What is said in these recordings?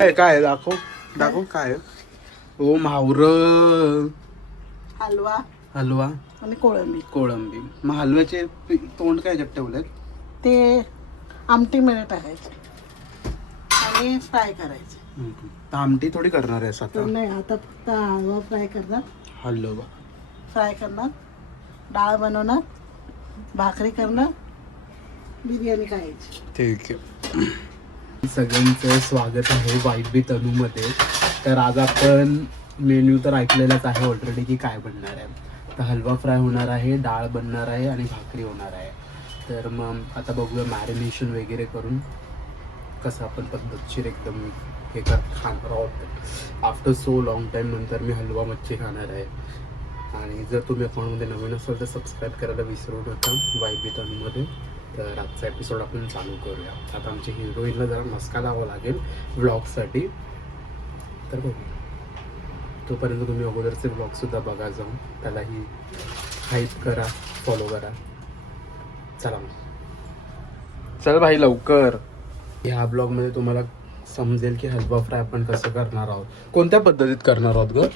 काय दाखव दाखव काय ओ मावर हलवा हलवा आणि कोळंबी. कोळंबी. मग हलव्याचे तोंड काय ठेवलेत? ते आमटीमध्ये टाकायचे आणि फ्राय करायचे. आमटी थोडी करणार आहे आता? नाही, आता फक्त हलवा फ्राय करणार. हलवा फ्राय करणार, डाळ बनवणार, भाकरी करणार, बिर्याणी खायची. ठीक आहे. सगळ्यांचं स्वागत आहे वाईट बी तनूमध्ये. तर आज आपण मेन्यू तर ऐकलेलाच आहे ऑलरेडी की काय बनणार आहे. तर हलवा फ्राय होणार आहे, डाळ बनणार आहे आणि भाकरी होणार आहे. तर मग आता बघूया मॅरिनेशन वगैरे करून कसं आपण पद्धतशीर एकदम हे खाणार आहोत. आफ्टर सो लॉंग टाईम नंतर मी हलवा मच्छी खाणार आहे. आणि जर तुम्ही अकाउंटमध्ये नवीन असाल तर सबस्क्राईब करायला विसरू नका वाईट बी तनूमध्ये. तर आजचा एपिसोड आपण चालू करूया. आता आमची हिरोईनला जरा मस्का लावावा लागेल व्लॉगसाठी. तर बघू, तोपर्यंत तुम्ही अगोदरचे ब्लॉगसुद्धा बघा जाऊन. त्यालाही हाईप करा, फॉलो करा. चला मग, चल भाई लवकर. ह्या ब्लॉगमध्ये तुम्हाला समजेल की हलवा फ्राय आपण कसं करणार आहोत, कोणत्या पद्धतीत करणार आहोत ग.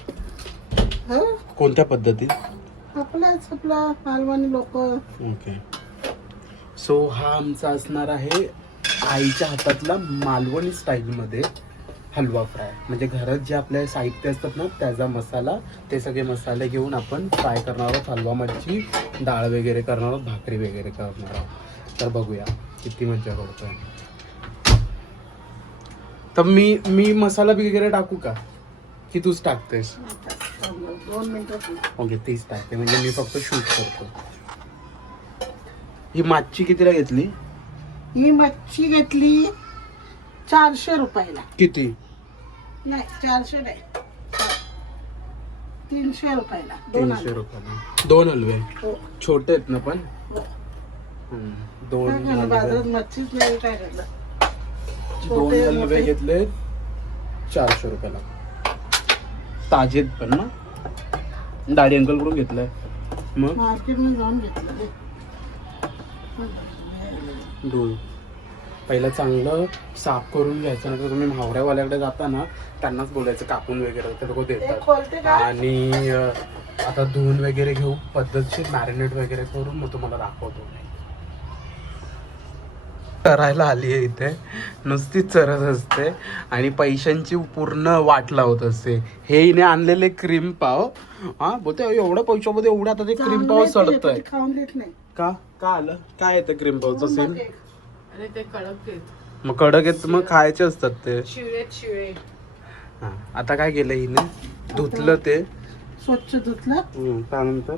कोणत्या पद्धतीत? आपला मालवणी लोक. ओके. सो हा आमचा असणार आहे आईच्या हातातला मालवणी स्टाईलमध्ये हलवा फ्राय. म्हणजे घरात जे आपले साहित्य असतात ना त्याचा मसाला, ते सगळे मसाले घेऊन आपण फ्राय करणार आहोत. हलवा मच्छी, डाळ वगैरे करणार आहोत, भाकरी वगैरे करणार आहोत. तर बघूया किती मजा करतोय. तर मी मसाला वगैरे टाकू का की तूच टाकतेस? 2 मिनिटं. ओके, तीच टाकते म्हणजे मी फक्त शूट करतो. ही मच्छी कितीला घेतली? ही मच्छी घेतली 400 रुपयाला. किती? नाही 400 नाही, 300 रुपयाला. 300 रुपयाला 2 हलवे. हो. छोटे आहेत ना पण. हो. 2 काय करणार, बाजारात मच्छीच नाही, काय करणार. 2 हलवे घेतले 400 रुपयाला. ताजेत पण ना. दाढी अंकल कडून घेतलंय. मग मार्केटमध्ये जाऊन घेतलं. दूध पहिलं चांगलं साफ करून घ्यायचं. नंतर तुम्ही म्हावऱ्यावाल्याकडे जाता ना त्यांनाच बोलायचं कापून वगैरे, ते लोक देतात. आणि आता धुवून वगैरे घेऊ, पद्धतशीर मॅरिनेट वगैरे करून मग तुम्हाला दाखवतो. करायला आली आहे इथे, नुसतीच चरत असते आणि पैशांची पूर्ण वाट लावत असते. हे हिने आणलेले क्रीम पाव. हा बोलते एवढ्या पैशामध्ये एवढं आता ते क्रीम पाव सडत आहे. खाऊन देत नाही का का आलं काय येतं क्रीम पावचं सीन? अरे ते कडक देत. मग कडक येत मग खायचे असतात ते. शिळे. हा, आता काय केलं हिने? धुतलं ते स्वच्छ धुतलं. त्यानंतर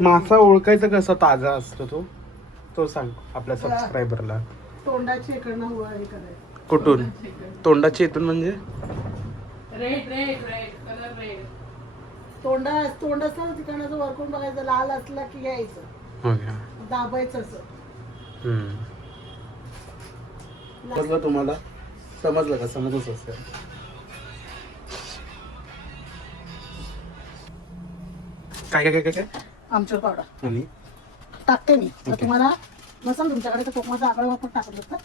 मासा ओळखायचा कसा ताजा असतो तो सांग आपल्या सबस्क्रायबरला. तोंडाची इकडनं हुळा हे करायचं. कुठून? तोंडाची इथून म्हणजे रेड कलर रेड. तोंड असलं तिकडनं वरकून बघायचं, लाल असला की घ्यायचं, दाबायचं असं. समजलं तुम्हाला? समजलं का? समजच असेल. काय काय काय काय आमचूर पावडर आणि टाकते मी. तर तुम्हाला नसेल तुमच्याकडे तर कोकमाचा आगळ वापर टाकत असतात.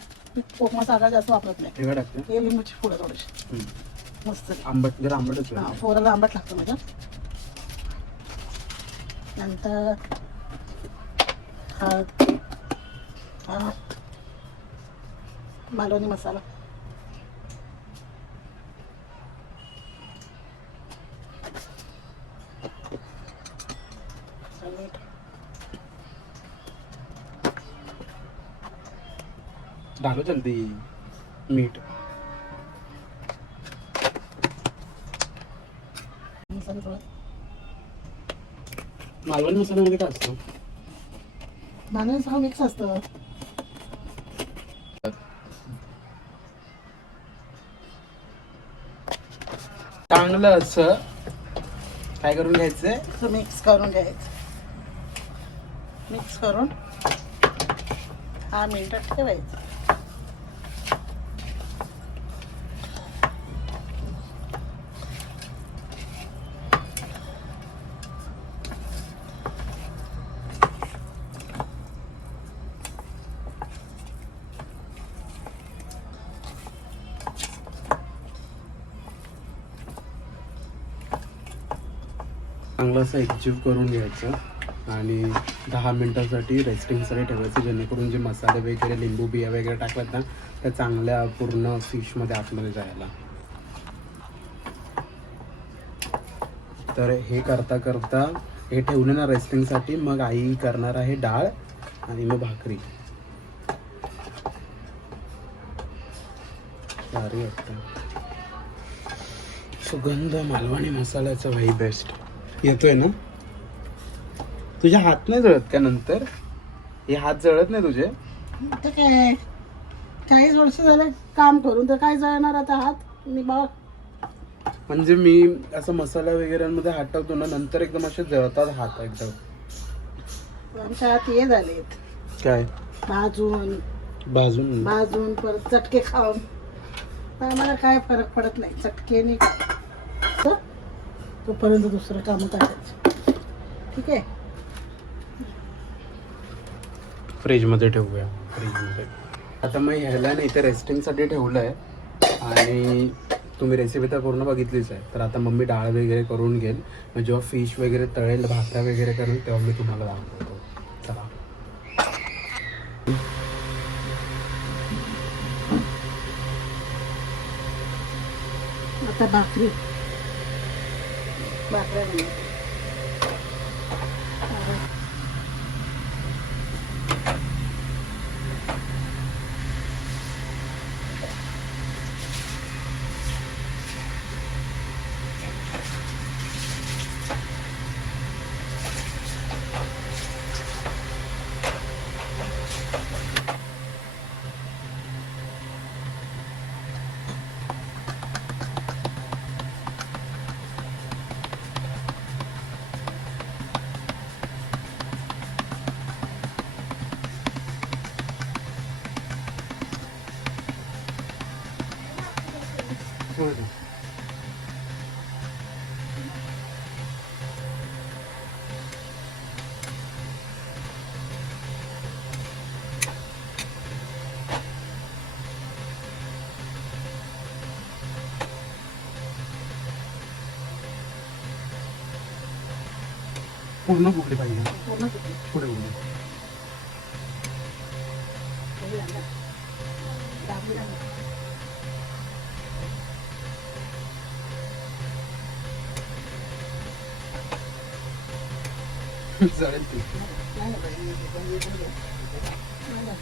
कोकमाचा आगळ जास्त वापरत नाही. वेगळं टाकते. हे लिंबूची फुलं थोडीशी मस्त. आंबट जरा आंबटच. पोराला आंबट लागतं माझ्या. नंतर हा मालवणी मसाला. डालो जल्दी. मीठ. मालवणी मसाल्यामध्ये काय असतं? मालवणी सगळं मिक्स असतं. चांगलं असं काय करून घ्यायचंय? मिक्स करून घ्यायचं. मिक्स करून 10 मिनिटं ठेवायचं. चांगलं असं एकजीव करून घ्यायचं आणि 10 मिनटासाठी रेस्टिंगसाठी ठेवायचं, जेणेकरून जे मसाले वगैरे लिंबू बिया वगैरे टाकतात ना त्या चांगल्या पूर्ण फिशमध्ये आतमध्ये जायला. तर हे करता करता हे ठेवलं ना रेस्टिंगसाठी, मग आई करणार आहे डाळ आणि मग भाकरी. भारी वाटतं. सुगंध मालवणी मसाल्याचा भाई बेस्ट येतोय ना. तुझे हात नाही जळत का नंतर? हे हात जळत नाही तुझे? तर काय 40 वर्ष झालं काम करून, तर काय जाणार आता हात मी बघ. म्हणजे मी असं मसाला वगैरेमध्ये हात टाकतो ना, नंतर एकदम असे जळतात हात एकदम. आमच्या हात हे झालेत काय भाजून भाजून भाजून परत चटके खाऊन. तर आम्हाला काय फरक पडत नाही चटके नाही. तोपर्यंत दुसरं काम टाकायचं. ठीक आहे. फ्रीजमध्ये ठेवूया. फ्रीजमध्ये आता मग ह्याला नाही इथे रेस्टिंगसाठी ठेवलं आहे. आणि तुम्ही रेसिपी तर पूर्ण बघितलीच आहे. तर आता मम्मी डाळ वगैरे करून घेईल. मग जेव्हा फिश वगैरे तळेल, भाकऱ्या वगैरे करेल, तेव्हा मी तुम्हाला दाखवतो. चला. आता भाकऱ्या बनवते. पूर्ण फुगली पाहिजे. पूर्ण किती? पुढे पुढे हे झालं. दाबली ना. जळेल ती. नाही ना बाई, नाही ना.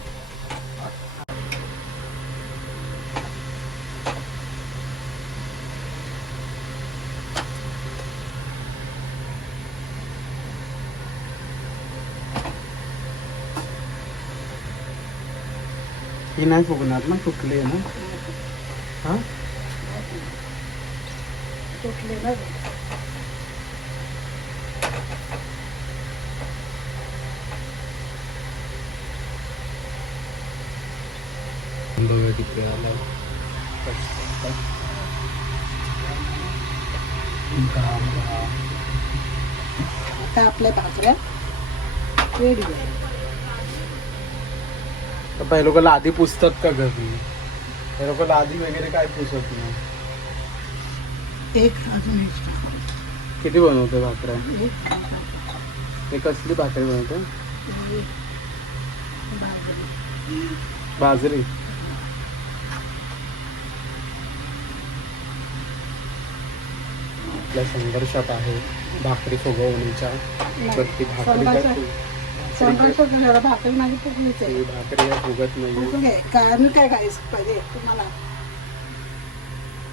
ही नाही फुगणार ना, फुगली आहे ना. हा तुटले ना. तिकडे आला. आता आपल्या भाकऱ्या रेडी आहे. तर पहिले लोकांना आधी पुसतात का घरी? त्या लोकांना आधी वगैरे काय पुसत नाही. एक अजून extra. किती बनवते भाकऱ्या? एक हे कसली भाकरी बनवते? बाजरी. बाजरी. आपल्या संघर्षात आहे भाकरी फुगवण्याच्या. तर ती भाकरी संघर्ष भाकरी माझी फुगलीच आहे. ती भाकरी या फुगत नाही. फुगून घे. काय मी काय खायचं पाहिजे तुम्हाला?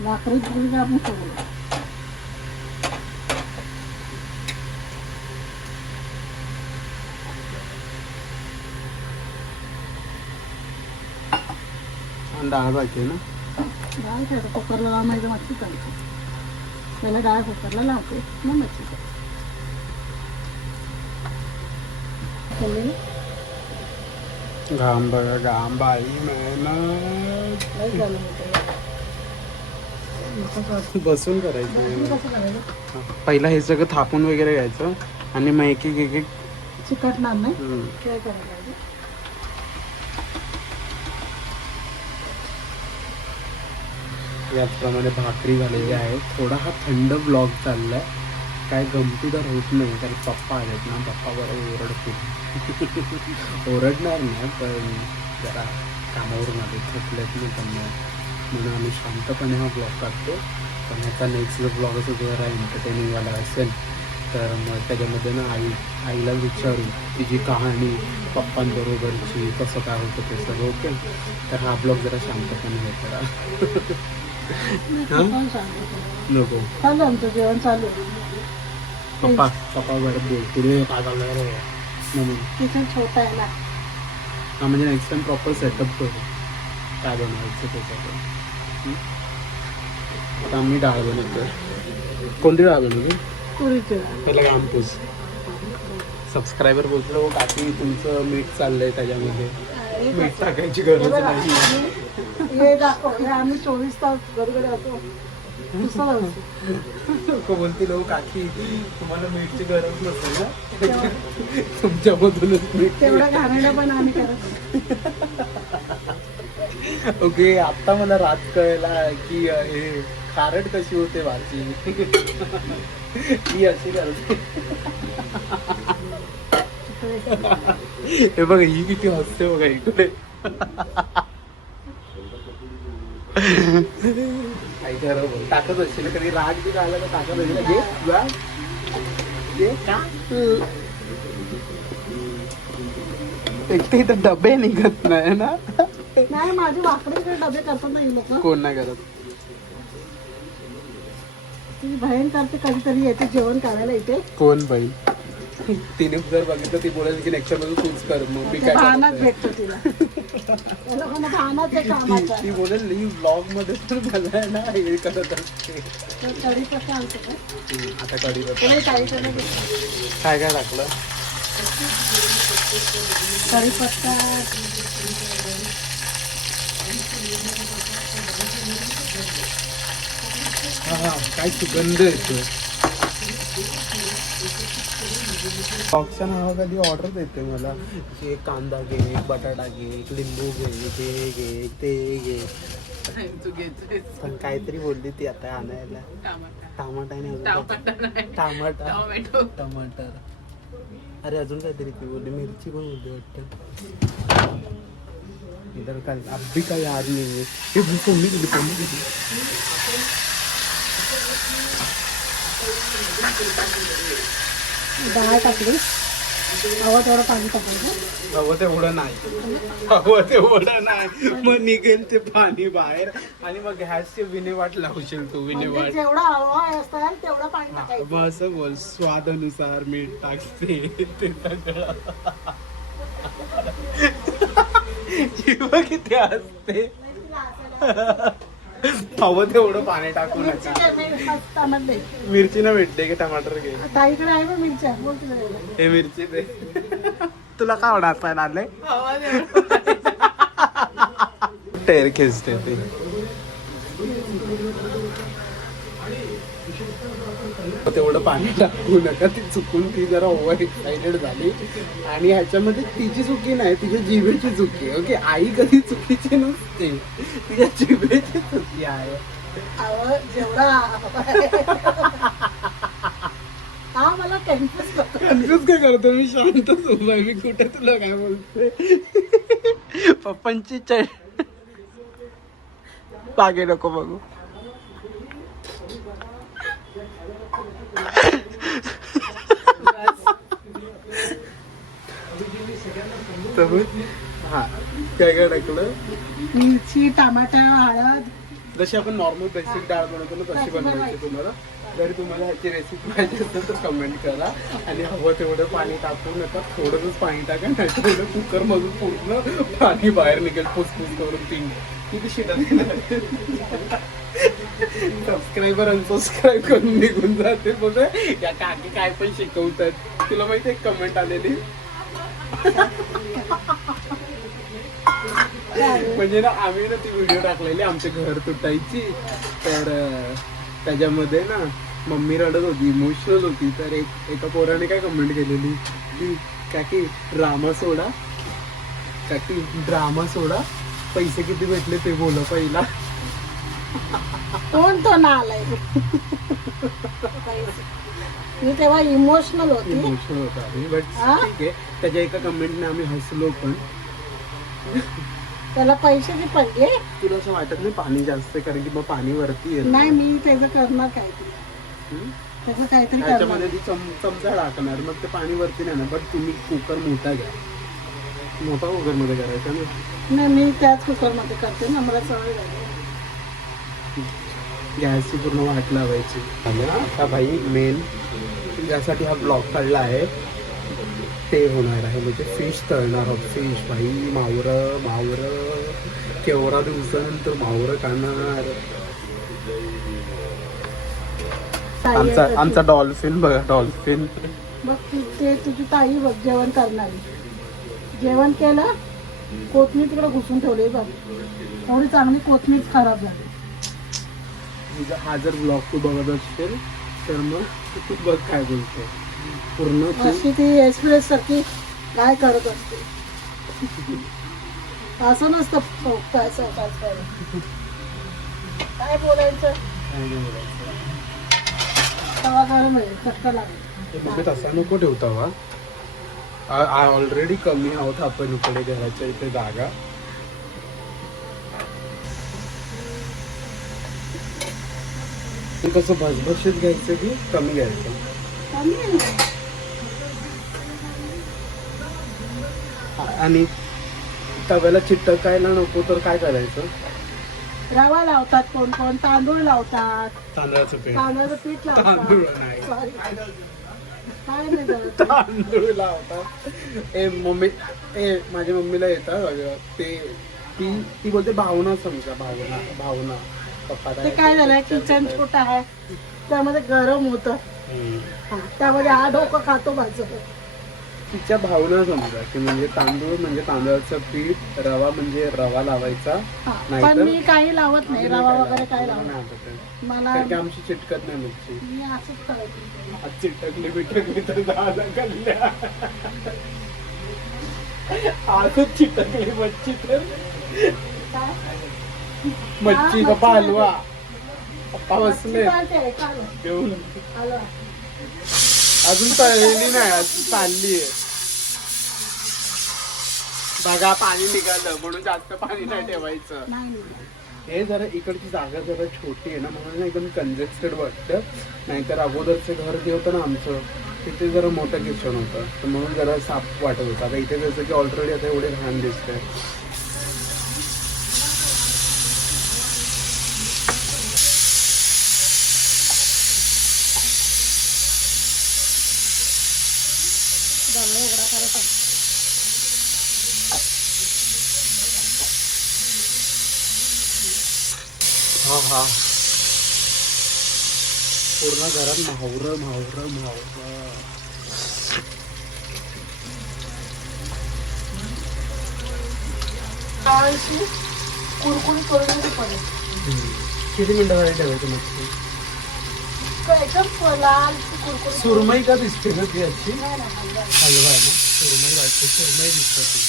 भाकरी फुगली का आपण फुगलो. डाळ बाकी ना. डाळ ठेवतो कुकरला लावायचं. मच्छी चालतो त्याला डाळ कुकरला लावते मग मच्छी घाम बघा, घाम बाई मेहनत. नाही झालं बसून करायचं. कसं करायचं? पहिला हे सगळं थापून वगैरे घ्यायचं आणि मग एक एक चिकटणार नाही. काय करायला पाहिजे? याचप्रमाणे भाकरी झालेली आहे. थोडा हा थंड ब्लॉग चाललाय काय गमती तर होत नाही, कारण पप्पा आलेत ना, पप्पा बरोबर ओरडतील. ओरडणार नाही, पण जरा कामावरून आले, थकलेत ना त्यांना, म्हणून आम्ही शांतपणे हा ब्लॉग काढतो. पण ह्याचा नेक्स्ट ब्लॉग असं जरा एंटरटेनिंगवाला असेल तर मग त्याच्यामध्ये ना आईला विचारू तिची कहाणी, पप्पांबरोबरची कसं काय होतं ते सगळं. ओके, तर हा ब्लॉग जरा शांतपणे हे करा. नको चालू आमचं जेवण चालू. पप्पा बरं बोल, तुम्ही काय चालणार म्हणून. किचन छोटा आहे ना. हा म्हणजे नेक्स्ट टाइम प्रॉपर सेटअप करू काय बनवायचं त्याच्याकडे. आता आम्ही डाळ बनवतो. कोणती डाळ बनवली? तुरीची. पहिला काम पूस. सबस्क्रायबर बोलतो काकी तुमचं मीठ चाललंय त्याच्यामध्ये, मीठ टाकायची गरज नाही. हे दाखव, हे आम्ही 24 तास घरोघरी असतो. लोक बोलतील हो काकी तुम्हाला मीठची गरज नसेल ना, तुमच्यामधूनच मीठ. तेवढं घाणेरडं पण आम्ही करत. ओके, आता मला रात कळला की हे खारट कशी होते भाजी. ही अशी करते. हे बघा ही किती हसते बघा इकडे. आई खरं टाकत असेल कधी राग बी आला तर टाकत असेल. एक तर इथं डबे निघत नाही ना. नाही, माझे वाकडे डबे करतात ना ही लोक. कोण नाही करत. ती बहीण करते, कधीतरी येते जेवण करायला इथे. कोण बाई? तिने जर बघितलं ती बोलायची की नेक्स्ट टाइम तूच कर, मग मी काय भावनाच भेटतो तिला. भावनाच आहे कामाचा. ती बोलेल ही ब्लॉग मध्ये तर मला ना हे करत असते. कढीपत्ता आणतो का? आता कढीपत्ता काय काय टाकलं? कढीपत्ता, हा काय सुगंध येतो. ब्लॉगच्या नावा कधी ऑर्डर देते मला, हे कांदा घे, बटाटा घे, लिंबू घे, ते घे, ते घे. पण काहीतरी बोलली ती आता आणायला. टमाटा नाही, टमाटर. अरे अजून काहीतरी ती बोलली, मिरची पण होती वाटतं. इधर का अभी का याद नाही. फोडणी दिली. डाळ टाकली, हवं तेवढं पाणी टाकायचं. हवं तेवढं नाही, मग निघेल ते पाणी बाहेर आणि मग गॅसचे विनेवाट लावशील तू. विनेवाट जेवढा हवा असतं तेवढं पाणी टाकायचं. असं बोल, स्वादानुसार मीठ टाकते ते सगळं. जीव किती असते. हवं तेवढं पाणी टाकू नका. मिरची ना भेटते की टमाटर घे. ताईकडे आहे मग मिरच्या, बोल तुला. हे मिरची दे. तुला काय आवडत आलंय? टेर खेचते ते. तेवढं पाणी टाकू नका. ती चुकून ती जरा ओव्हर एक्साइटेड झाली आणि ह्याच्यामध्ये तिची चुकी नाही, तिच्या जिभेची चुकी आहे. ओके, आई कधी चुकीची नसते, तिच्या जिभेची चुकी आहे. जेवढा हा मला कन्फ्युज काय करतो मी. शांतच उभा आहे मी. कुठे तुला काय बोलते. पप्पांची पागे नको बघू. हा काय काय टाकलं? मिरची, टमाटा, हळद. जशी आपण नॉर्मल बेसिक डाळ बनवतो ना तशी बनवायची तुम्हाला. जर तुम्हाला ह्याची रेसिपी पाहिजे असेल तर कमेंट करा. आणि हवं तेवढं पाणी टाकू नका, थोडंच पाणी टाका, नाही तेवढं कुकरमधून पूर्ण पाणी बाहेर निघेल. फुसफुस करून किती शिटा. सबस्क्रायबर अनसबस्क्राईब करून निघून जाते. बघ या काकी काय पण शिकवतात. तुला माहिती आहे कमेंट आलेली म्हणजे ना आम्ही ना ती व्हिडिओ टाकलेली आमच्या घर तुटायची. तर त्याच्यामध्ये ना मम्मी रडत होती, इमोशनल होती. तर एका पोराने काय कमेंट केलेली की काकी ड्रामा सोडा, काकी ड्रामा सोडा, पैसे किती भेटले ते बोला पहिला. कोण तो ना आलाय मी तेव्हा इमोशनल होती. इमोशनल होता आम्ही, बट हा? ठीक आहे. त्याच्या एका कमेंटने आम्ही हसलो पण. त्याला पैशाची पडले तुला असं वाटत नाही पाणी जास्त आहे कारण की मग पाणी वरती येत नाही. मी त्याचं करणार काहीतरी, त्याचं काहीतरी करणार. त्याच्यामध्ये ती चमचा टाकणार मग ते पाणी वरती नाही ना. बट तुम्ही कुकर मोठा घ्या, मोठा कुकर मध्ये करायचा ना. नाही मी त्याच कुकरमध्ये करते ना, मला सवय झाली. गॅसची पूर्ण वाट लावायची. आणि आता भाई मेन ज्यासाठी हा ब्लॉग काढला आहे ते होणार आहे, म्हणजे फिश तळणार आहोत. फिश भाई, मावरं केवढा दिवसानंतर मावरं खाणार. आमचा डॉल्फिन बघा, डॉल्फिन बघ ते तुझी ताई बघ जेवण करणारी. जेवण केलं, कोथमीर तिकडे घुसून ठेवली बघ. एवढी चांगली कोथमीर खराब झाली. हा जर ब्लॉग तू बघत असशील तर मग तू बघ काय बोलतो. पूर्ण अशी ती एक्सप्रेस सारखी काय करत असते. असं नसतं काय काय बोलायचं. तवा गरम आहे, चटका लागेल. मग तसा नको ठेवता वा. ऑलरेडी कमी आहोत आपण इकडे घराच्या इथे जागा. कसं भसभशीत घ्यायचं की कमी घ्यायचं. आणि तव्याला चिटकायला नको तर काय करायचं. रवा लावतात, कोण कोण तांदूळ लावतात. तांदळाचं पीठ. तांदळाचं पीठ तांदूळ लावतात. नाही. Sorry. काय नाही करत. तांदूळ लावतात. माझ्या मम्मीला येतात ते. ती बोलते भावना समजा, भावना. पप्पा ते काय झालंय, किचन छोटा आहे त्यामध्ये गरम होतं. त्यामध्ये हा डोकं खातो माझं. तिच्या भावना समजा की म्हणजे तांदूळ म्हणजे तांदळाचं पीठ, रवा म्हणजे रवा लावायचा. पण मी काही लावत नाही, रवा वगैरे काही लावत नाही. मला कारण की आमची चिटकत नाही मिरची. मी असंच करायचं. आज चिटकली बिटकली तर झालं कल्ल्या. आजच चिटकली मच्छी तर काय? मच्छीचा पालवा पप्पा बसले चालते, चालेल. घेऊन. आलं. अजून तळलेली नाही, अजून चालली आहे. बघा पाणी निघालं म्हणून जास्त पाणी नाही ठेवायचं. नाही नाही. हे जरा इकडची जागा जरा छोटी आहे ना, म्हणून एकदम कंजेस्टेड वाटतं. नाहीतर अगोदरचं घर जे होतं ना आमचं, तिथे जरा मोठं किचन होतं, तर म्हणून जरा साफ वाटत होतं. आता इथे जसं की ऑलरेडी आता एवढे घाण दिसतंय. दमला एवढा करत आहे. हा पूर्ण घरात मावरं. अशी कुरकुरी करून पडेल. किती मिनिटासाठी ठेवायचं मच्छी. एकदम लाल कुरकुरी. सुरमई का दिसते ना ती अशी. नाही ना, हलवा. हलवा आहे ना, सुरमई वाटते. सुरमई दिसते ती.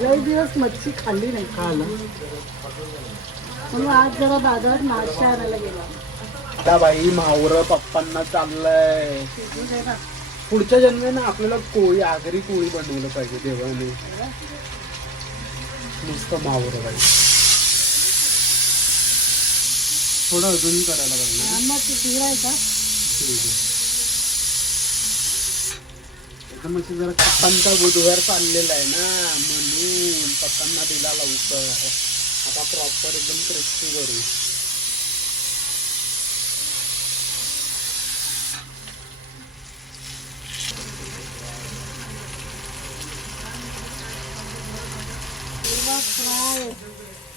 लई दिवस मच्छी खाल्ली नाही. का आला म्हणून आज जरा बाजारात मासे आणायला गेला. आता बाई मावरं पप्पांना चाललंय. पुढच्या जन्मेनं आपल्याला कोळी, आगरी कोळी बनवलं पाहिजे देवाने. नुसतं मावरं बाई. थोडं अजून करायला पाहिजे. मग धीर आहे का? एकदम असं जरा पप्पांचा बुधवार चाललेला आहे ना, म्हणून पप्पांना दिला लवकर. आता प्रॉपर एकदम क्रिस्पी करू.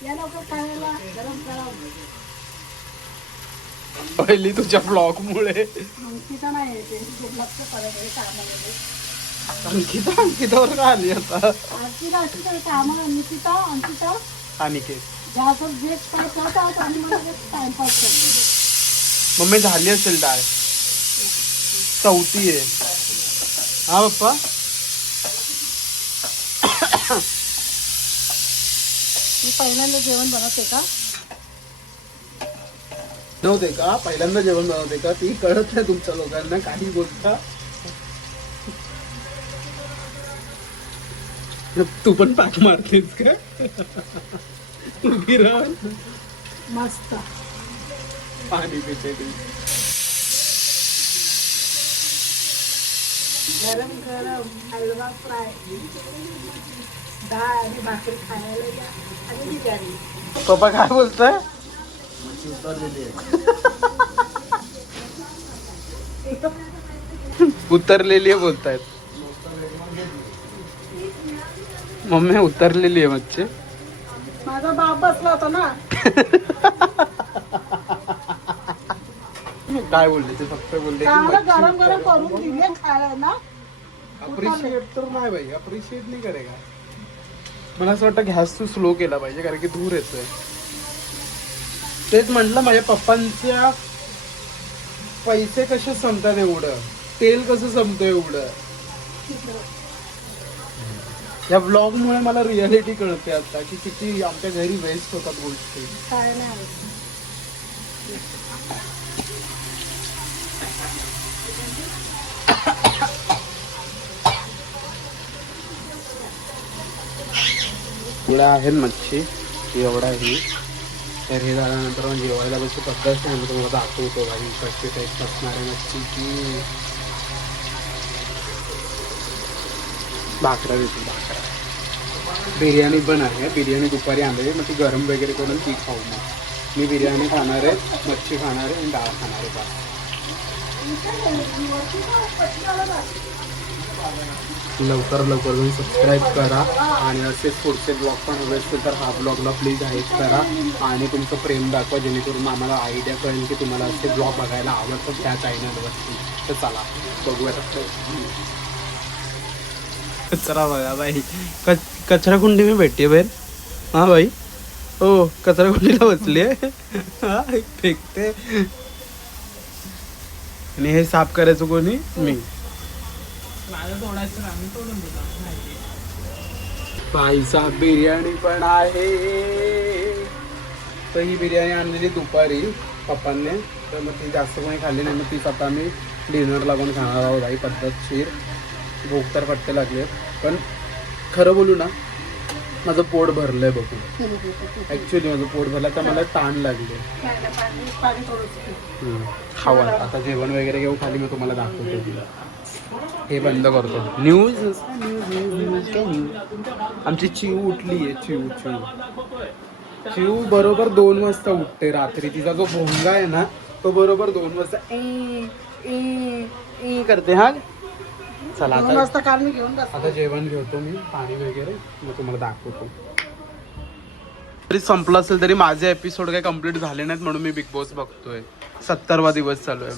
या लवकर खायला गरम करा. पहिली तुझ्या ब्लॉग मुळे. अंकिता नाही येते, दुर्लक्ष करत आहे कामामध्ये. अंकितावर का आली आता. अंकिता अशी काही कामं. अंकिता अनिकेत ज्याचं जे काय करतात आणि मला टाइमपास करतो. मम्मी झाली असेल डाळ. चौथी आहे. हा पप्पा मी पहिल्यांदा जेवण बनवते का? नव्हते का पहिल्यांदा जेवण बनवते का? ती कळत नाही तुमच्या लोकांना काही बोलता. तू पण पाक मारतेस का? उभी राहून मस्त पाणी पिते ती. गरम गरम हलवा फ्राय, डाळ आणि भाकरी खायला या आणि बिर्याणी. पप्पा काय बोलताय? उतरलेली आहे बोलतायत. मम्मी उतरलेली आहे मच्छी. माझा बाप बसला होता ना. काय बोलले ते? फक्त बोलले की चांगलं मच्छी गरम गरम करून दिले खायला ना. अप्रिशिएट तर नाही भाई, अप्रिशिएट नाही करेगा. मला असं वाटतं गॅस तू स्लो केला पाहिजे कारण की धूर येतोय. तेच म्हटलं माझ्या पप्पांच्या पैसे कसे संपतात एवढं, तेल कसं संपतं एवढं. या ब्लॉग मुळे मला रियालिटी कळते आता की किती आमच्या घरी वेस्ट होतात गोष्टी. काय नाही एवढा आहे मच्छी एवढा ही. तर हे झाल्यानंतर मग जेवायला बसू पद्धत म्हणजे तुम्हाला दाखवतो भाई कशी टेस्ट असणार आहे मच्छीची. भाकरा देतो भाकरा. बिर्याणी पण आहे. बिर्याणी दुपारी आणली मग ती गरम वगैरे करून ती खाऊ. मग मी बिर्याणी खाणार आहे, मच्छी खाणार आहे आणि डाळ खाणार आहे. बस लवकर जाऊन सबस्क्राईब करा आणि असेच पुढचे ब्लॉग पण हवे असतील तर हा ब्लॉगला प्लीज हाईक करा आणि तुमचं प्रेम दाखवा जेणेकरून आम्हाला आयडिया कळेल की तुम्हाला असे ब्लॉग बघायला आवडतात त्या चॅनलवरती. तर चला बघूया. कचरा बघा भाई, कचरा कुंडी मी भेटते बाहेर. हा भाई हो कचरा कुंडीला बसली आहे. हा फेकते आणि हे साफ करायचं कोणी? मी. भाईसा बिर्याणी पण आहे. तर ही बिर्याणी आणलेली दुपारी पप्पांनी, तर मग ती जास्त कोणी खाल्ली नाही. मग तीच आता आम्ही डिनर लागून खाणार आहोत. भाई पद्धतशीर. भूक तर फट्टे लागले पण खरं बोलू ना माझं पोट भरलंय बघून. ऍक्च्युली माझं पोट भरलं तर मला ताण लागले. खावा आता जेवण वगैरे घेऊ खाली मी तुम्हाला दाखवतो. तिला हे बंद करतो. न्यूज आमची चिऊ उठली आहे. चिऊ बरोबर 2 वाजता उठते रात्री. तिचा जो भोंगा आहे ना तो बरोबर 2 वाजता ए करते. हा चला आता जेवण घेतो मी, पाणी वगैरे मग तुम्हाला दाखवतो. तरी संपलं असेल तरी माझे एपिसोड काही कम्प्लीट झाले नाहीत म्हणून मी बिग बॉस बघतोय. 70वा दिवस चालू आहे.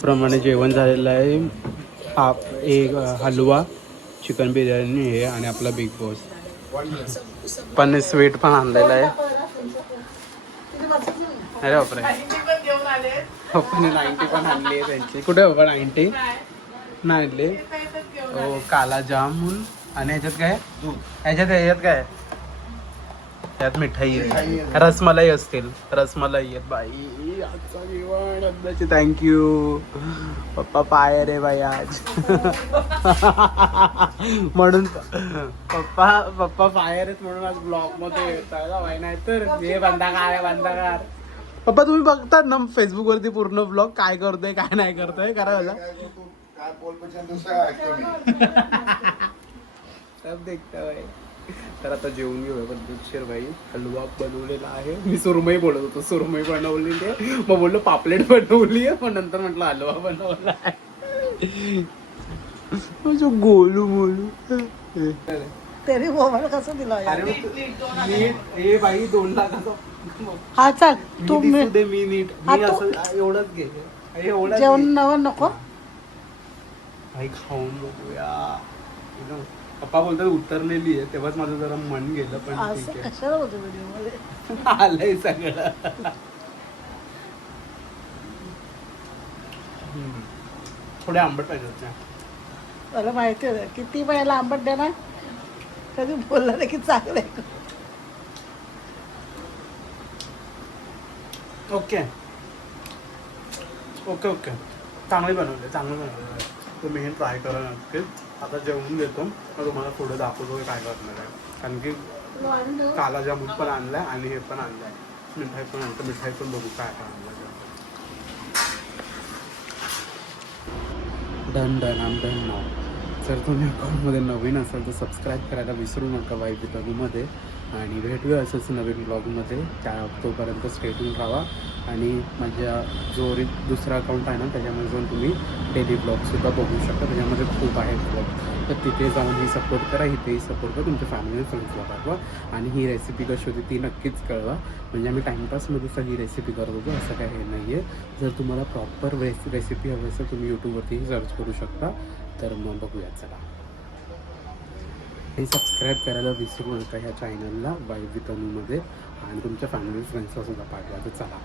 प्रमाणे जेवण झालेलं आहे. एक हलवा, चिकन बिर्याणी हे आणि आपला बिग बॉस. पण स्वीट पण आणलेला आहे. अरे बापरे पप्पाने 90 पण आणली आहे त्यांची. कुठे बाबा 90 नाही आणले. हो काला जामून आणि ह्याच्यात काय? ह्याच्यात काय? त्यात मिठाई आहे. रसमलाई असतील. रसमलाई आहेत बाई. आजचा जेवण अंदाची थँक्यू. पप्पा पाय रे बाई आज. म्हणून पप्पा फायर आहेत म्हणून आज ब्लॉग मध्ये येतात बाई. नाही तर हे बंदाकार. पप्पा तुम्ही बघतात ना फेसबुक वरती पूर्ण ब्लॉग काय करतोय काय नाही करतोय करायला सब देखता भाई. तर आता जेवून घेऊया पद्धतशीर भाई. हलवा बनवलेला आहे. मी सुरमई बोलत होतो. सुरमई बनवलेली आहे. मग बोललो पापलेट बनवली आहे. पण नंतर म्हटलं हलवा बनवला आहे. गोलू मोलू तरी मोबाईल कसं दिला? हे बाई 2 लाखाचा. हा चल तू दे मी नीट. मी असं एवढंच घे. एवढं जेवण नको भाई खाऊन बघूया. पप्पा बोलतात उतरलेली आहे तेव्हाच माझं जरा मन गेलं. पण ठीक आहे कशाला होतं व्हिडिओ मध्ये आलंय सगळं. थोडे आंबट पाहिजे होते. मला माहिती आहे किती वेळेला आंबट देणार, कधी बोलला नाही की चांगलं आहे. ओके ओके ओके चांगले बनवले, चांगलं बनवले. तुम्ही हे ट्राय करा नक्की. आता जेवून घेतो, मग तुम्हाला पुढे दाखवतो काय करणार आहे. कारण की काला जामून पण आणलाय आणि हे पण आणलंय, मिठाई पण आणतं. मिठाई पण बघू काय आणलं. डन डन आम डन नाव. जर तुम्ही अकाउंटमध्ये नवीन असाल तर सबस्क्राईब करायला विसरू नका वाईब विथ अनुमध्ये. आणि भेटूया असंच नवीन ब्लॉगमध्ये. तोपर्यंत स्टे ट्यून राहा. आणि माझ्या जो दुसरा अकाउंट आहे ना त्याच्यामध्ये जाऊन तुम्ही डेली ब्लॉगसुद्धा बघू शकता. त्याच्यामध्ये खूप आहेत ब्लॉग, तर तिथे जाऊनही सपोर्ट करा, इथेही सपोर्ट करा. तुमच्या फॅमिली फ्रेंड्सला पाठवा. आणि ही रेसिपी कशी होती ती नक्कीच कळवा. म्हणजे आम्ही टाईमपासमध्ये सगळी रेसिपी करत होतो, असं काही हे नाही आहे. जर तुम्हाला प्रॉपर रेसिपी हवी असेल तुम्ही यूट्यूबवरतीही सर्च करू शकता. तर मग बघूया चला. हे सबस्क्राईब करायला विसरू नका ह्या चॅनलला वाईब विथ अनुमध्ये. आणि तुमच्या फॅमिली फ्रेंड्सला सुद्धा पाठवा. तर चला.